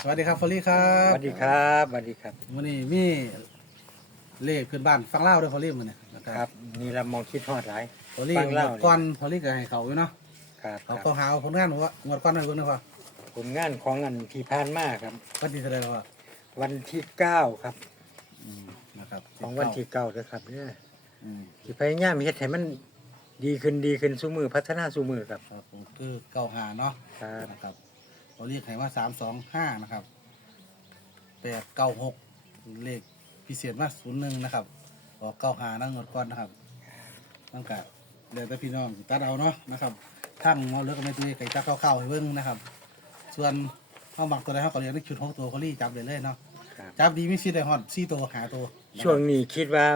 สวัสดีครับฟอลี่ครัสบวัสดีครับสวัสดีครับวันนี้มีเลขขึ้นบ้านฟังเล่าวด้วยฟอลี่มันเนี่ยนะคครัรับบนี่เรามองคิดฮอดหลาย ฟอลี่ฟังงเล่า วดก้อนฟอลี่ก็ให้เขาอยู่เนาะครับคเขารับก็หาผลงานว่างวดก้อนหน่อยเพิ่งนะพ่อผลงานของอันที่ผ่านมาครับ วันที่เท่าไหรแล้วพ่อวันที่เก้าครับ อืมนะครับของวันที่เก้าเลยครับเนี่ยอืมที่พยายามเฮ็ดให้มันดีขึ้นดีขึ้นสู้มือพัฒนาสู้มือครับครับผมคือเก้าหาเนาะครับนะครับ ฟอลี่ให้ว่าสามสองห้านะครับแปดเก้าหกเลขพิเศษมาศูนย์หนึ่งนะครับ ออกเก้าหานั่งงวดก้อนนะครับตั้งแต่เดี๋ยวแต่พี่น้องตัดเอาเนาะนะครับทั้งเราเลือกกันไม่ตีไก่จับเข้าๆให้เบิ้งนะครับ ส่วนเขาหมักตัวใดเขาก็เรียนในชุดหกตัวเขารีจับเลยเลยเนาะครับ จับดีมีสิได้ฮอดสี่ตัวหาตัวช่วงนี้คิดว่า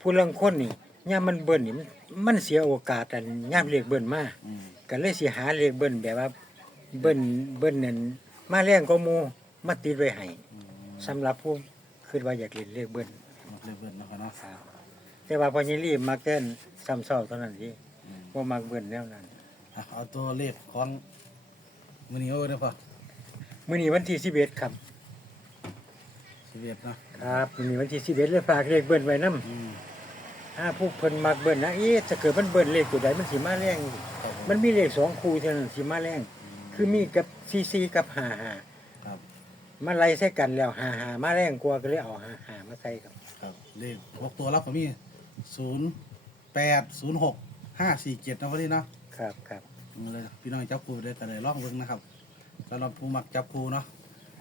ผู้ลังคนนี่ย่ามมันเบิ่นนี่มันมันเสียโอกาสอันย่ามเรียกเบิ่นมาอืมก็เลยสิหาเรียกเบิ่นแบบว่า เบิ่นเบิ่นนั่นมาแรงก็หมู่มาติดไว้ให้อืมสำหรับผู้คิดว่าอยากเล่นเรียกเบิ่นเรียกเบิ้ลเนาะครับเนาะครับแต่ว่าพอยี่รีบมักเต้นซ้ำเศร้าเท่านั้นที่อืมว่ามักเบิ่นแนวนั้นอะเอาตัวเลขของมือนี้โอ้เนาะพอมื้อนี้วันที่11ครับสิบเอ็ดเนาะครับมื้อนี้วันที่11เลยฝากเลขเบิ่นไว้นำอืมถ้าผู้เพิ่นมักเบิ่นนะเอ๊ะถ้าเกิดมันเบิ่นเลขตัวใดมันสิมาแรง ครับผมมันมีเลขสองคู่เท่านั้นสิมาแรง คือมีกับ44กับ55ครับ มาไล่ใส่กันแล้ว55มาแรงกว่าก็เลยเอา55มาใส่ครับครับเลขหกตัวรับก็มีศูนย์แปดศูนย์หกห้าสี่เจ็ดนะพอดีเนาะครับครับเอาเลยพี่น้องจับคูเลยก็เลยลองเบิ่งนะครับสำหรับผู้มักจับคูเนาะ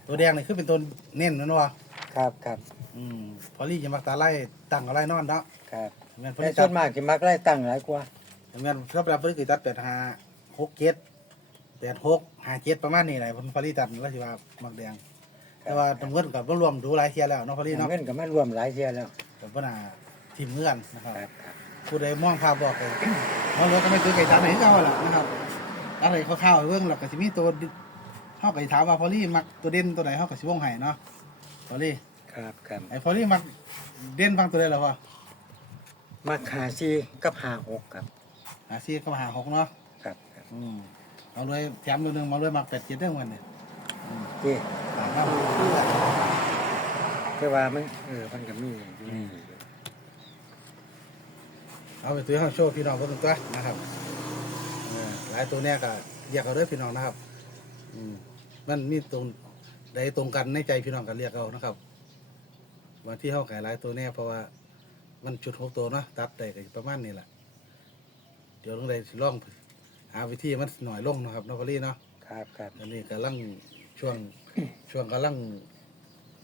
ตัวแดงนี่คือเป็นตัวเน้นนะเนาะครับครับอืมพอลี่จะมักตาไล่ตั้งอะไรนอนเนาะครับแม่นพอแต่ลี่ส่จัวบนมากสิมักไล่ตั้งหลายกว่าแม่นถ้าเป็นพอลี่คือตัดแปดห้าหกเจ็ด แปดหกห้าเจ็ดประมาณนี้แหละผมพอลี่ตัดแล้วสิว่ามักแดง แต่ว่าตำรวจกับรวมดูหลายเทียแล้วเนาะพอลี่เนาะเงินก็มารวมหลายเที่ยแล้วกับปัญหาทีมเงื่อนนะครับครับครับผู้ใดมองภาพบอกเลยมองรถก็ไม่ตื้อไก่ตามไหนก็เอาล่ะนะครับอะไรข้าวๆเรื่องหลักก็สิมีตัวเข้าไก่ถามว่าพอลี่มักตัวเด่นตัวไหนเข้ากับสิวงไห้เนาะพอลี่ครับครับไอ้พอลี่มักเด่นฟังตัวใดเหรอวะมาขาซีกับหาหกครับหาซี่ก็หาหกเนาะครับครับอืม เอาเลยแถมตัวหนึ่งมาเลยมักแปดเจ็ดเรื่องวันเนี่ยที่หาครับแต่ว่ามันเออมันก็มีอยู่นี่เอาไปตัวให้โชว์พี่น้องเพิ่นตัวนะครับเออหลายตัวเนี้ยก็เรียกเอาเด้วยพี่น้องนะครับ อืมมันมีตรงใดตรงกันในใจพี่น้องกันเรียกเอานะครับวันที่เขาขายหลายตัวเนี่ยเพราะว่ามันจุดหกตัวเนาะตัดได้ก็ประมาณนี้แหละเดี๋ยวลงใดสิลอง หาวิธีมันหน่อยลงเนาะครับนอกรีเนาะครับครับอันนี้กำลังช่วงช่วงกำลัง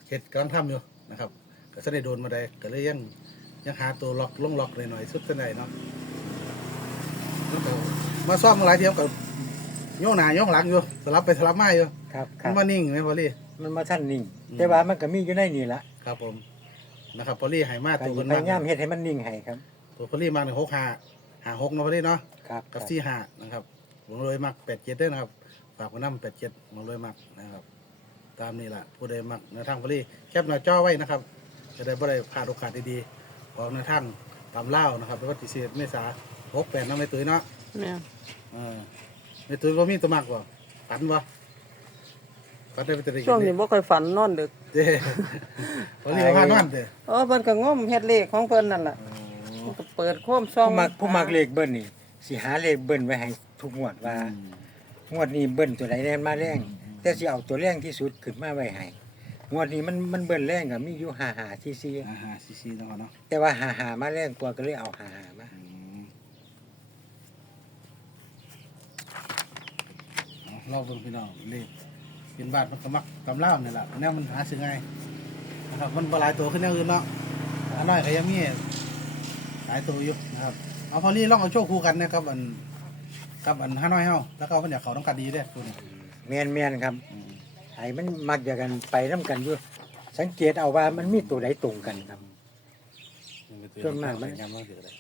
เฮ็ดกำลังทำอยู่นะครับก็จะได้โดนมาได้ก็เลยยังยังหาตัวล็อกลงล็อกหน่อยๆสุดเท่าไหร่เนาะแล้วก็มาซ่อมหลายเทียมกับโยกหน้าโยกหลังอยู่สลับไปสลับมาอยู่ครับคมัรันบมานิ่งไหมพอลี่มันมาท่านนิ่งอืมแต่ว่ามันก็มีอยู่ในนี่ละครับผมนะครับพอลี่ใหายมาการตัวคนพมากยายามเฮ็ดให้มันนิ่งให้ครับ ตัวพอลี่มากในหกหาหาหกเนาะพอลี่เนาะ ครับกับสี่หานะครับผมเลยมักแปดเจ็ดด้วยนะครับ ฝากมานั่แปดเจ็ดมาเลยมักนะครับ ตามนี้แหละผู้ใดมักในทางพอลี่แคปหน้าจอไว้นะครับจะได้บ่ได้พลาดโอกาสดีๆของในทางตามเล่าวนะครับในวันที่สิบเมษาหกแปดน้ำไม่ตุ้ยเนาะแม่นเออไม่ตุ้ยว่ามีตัวมักบ่ฝันบ่ฝันได้ไปตัวเด็กช่วงนี้บ่ค่อยฝันนอนดึกเด้พอลี่ว่าพานอนเด้เออเพิ่นก็งมเฮ็ดเลขของเพิ่นนั่นล่ะเพิ่นก็เปิดโคมซอผู้งมักผู้มักเลขเบิ้ลนี่ สิหาเลขเบิ้ลไว้ให้ทุกงวดว่าอืมงวดนี้เบิ้ลตัวไหนแน่มาแรง แต่สิเอาตัวแรงที่สุดขึ้นมาไว้ให้งวดนี้มันมันเบิ้ลแรงก็มีอยู่5 5ที่อาหารซีซีเนาะเนาะแต่ว่า5 5มาแรงกว่าก็เลยเอา5 5มา อืมเอาเราเบิ่งพี่น้องเลขเป็นบาทมันก็มักตำเล่าวนี่แหละแนวมันหาซื้อง่ายนะครับมันบ่หลายตัวขึ้นแนวอื่นเนาะอันน้อยก็ยังมีหลายตัวอยู่นะครับ เอาพอลี่ลองเอาโชคคู่กันนะครับอันกับอันห้าน้อยเฮาแล้วก็เพิ่นอยากเขาต้องการดีเด้อตัวนี้แม่นแม่นครับอืมไอ้มันมักจะกันไปน้ำกันอยู่สังเกตเอาว่ามันมีตัวใดตรงกันครับ ส่วนมากมันยำมันเสือเลย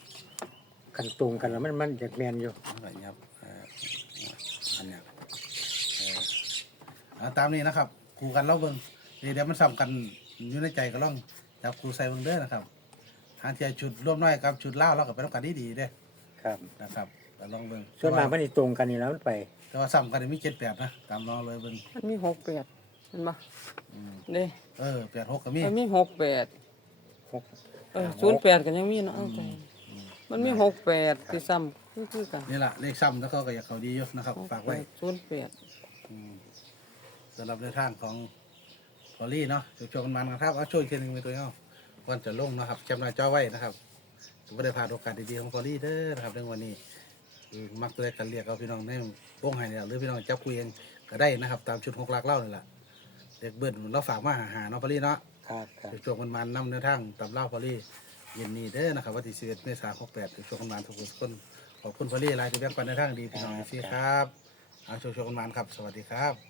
กันตรงกันแล้วมันมันจะแมนอยู่มันก็ยับเอ่ออันเนี้ยเออเอาตามนี้นะครับคู่กันแล้วเบิ่งเดี๋ยวมันซ้ำกันอยู่ในใจก็ลองจับคู่ใส่เบิ่งเด้อนะครับ ทางที่จุดร่วมน้อยกับจุดเล่าวเราก็ไปต้องกันดีๆเด้อครับนะครับก็ลองเบิ่งส่วนมากมันนี่ตรงกันนี่แล้วมันไป แต่ว่าซ้ำกันนี่มีเจ็ดแปดนะตามน้องเลยเบิ่งมันมี6 8เห็นบ่เด้เออแปดหกก็มี มันมีหกแปดหก เออศูนย์แปดก็ยังมีเนาะเอาใจมันมีหกแปดที่ซ้ำคือคือกันนี่แหละเลขซ้ำแล้วก็ก็อยากเขาดีอยู่นะครับ ฝากไว้ศูนย์แปดอืมสำหรับในทางของพอลี่เนาะโชว์ๆกันมันนะครับเอาช่วยอีกทีหนึงไปตัวเอา วันจะลงนะครับแคปหน้าจอไว้นะครับไม่ได้พลาดโอกาสดีๆของพอลี่เด้อนะครับในวันนี้คือมักตัวเลขกันเรียกเอาพี่น้องในวงไห้เนี่ยหรือพี่น้องจับคุยเองก็ได้นะครับ ตามชุดของหลักเล่านี่แหละเด็กเบิ้ลเราฝากมาหาหาเนาะพอลี่เนาะครับครับโชว์กันมันนำเนื้อทางตามเล่าพอลี่เย็นนี้เด้อนะครับวันที่11เมษายน68โชว์กันมันทุกคนขอบคุณพอลี่หลายที่แบ่งปันในทางดีพี่น้องพี่ครับเอาโชว์ๆกันมันครับ สวัสดีครับ